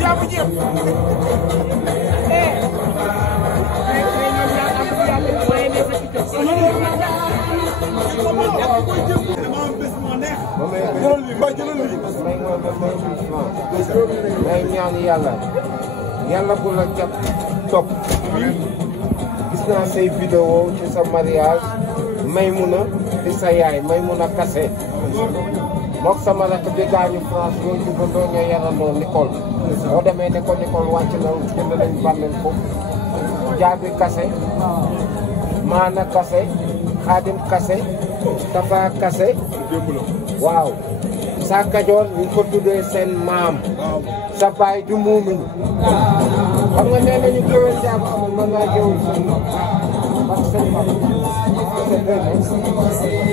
jaamu jéem. may ñaan yàlla yàlla bu la jàpp topp gis naa say vidéo ci sa mariage Maymuna di sa yaay Maymuna Kase mook sama rakk bi gaañu France ñoo jugandoo ñoo yarandoo Nicole boo demee ne ko Nicole wàcc na jënd nañ bàmmeel ko Jaabi Kase Maana Kase Xaadim Kase Tafa Kase waaw sa Kajoor ñu ko tuddee seen maam sa baay du muumin xam nga nee nañu géwél jaabu amul mën naa géwél seen maam ak seen maam c'est vrai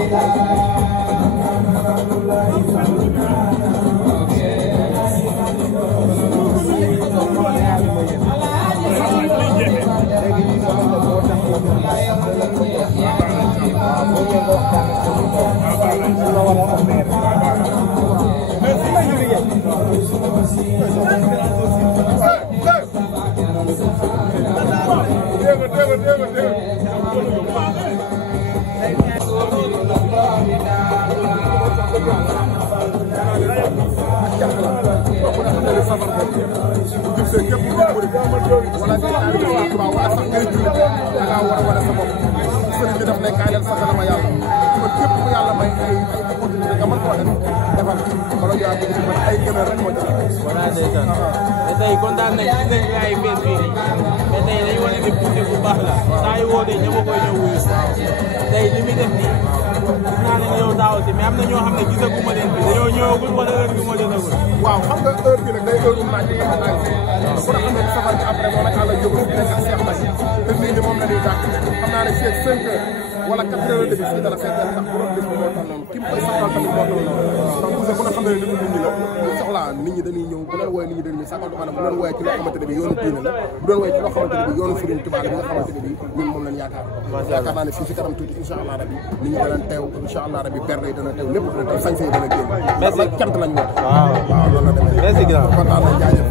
tey kontaan nañ gis nañ gars yi fees fii mais tey dañu wane ne poussé bu baax la saa yu wootee ñëpp a koy ñëw wuyu tey li muy def nii gis naa ne yow daaw si mais am na ñoo xam ne gisaguma leen fi dañoo ñëwagul wala heure bi moo jotagul. waaw xam nga heure bi nag day heure bu naaj bi nga xam ne safar bi après moo nag àll jóg rek nekk ak Cheikh Mbaye te nit ñi moom la ñuy dàq xam naa ne fii ak 5 heures wala 4 heures de fii dana fekk ndax bu doon bis bi moo toll noonu ki mu koy saxal tamit moo toll noonu donc bu nga xam ne nit ñi la bu soxlaa nit ñi dañuy ñëw bu leen wooyee nit ñi dañuy saxal maanaam bu leen wooyee ci loo xamante ne bi yoonu diine la bu leen wooyee ci loo xamante ne bi yoonu Sëriñ Tuubaa la bi nga xamante ne bi ñun moom lañ yaakaar naa ne fii ci kanam tuuti incha allah rabi nit ñi danañ teew incha allah rabi berne yi dana teew lépp dana teew sañ-sañ dana génn merci nag cant lañ woote waaw loolu la demee merci grand kontaan nañ jaajëf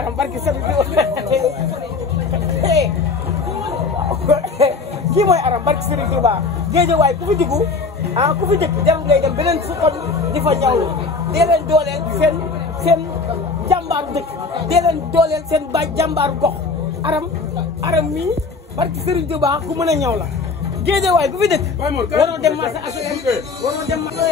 aram barki Serigne kii mooy aram barki Serigne Touba Géejawaay ku fi dugg ku fi dëkk jarul ngay dem beneen su kon di fa ñawlu dee leen dooleel seen jàmbaaru dëkk dee leen dooleel seen ba jàmbaaru gox aram mii barki Serigne Touba ku mën a ñaw la Géejawaay ku fi dëkk waroo dem marché HLM waroo dem marché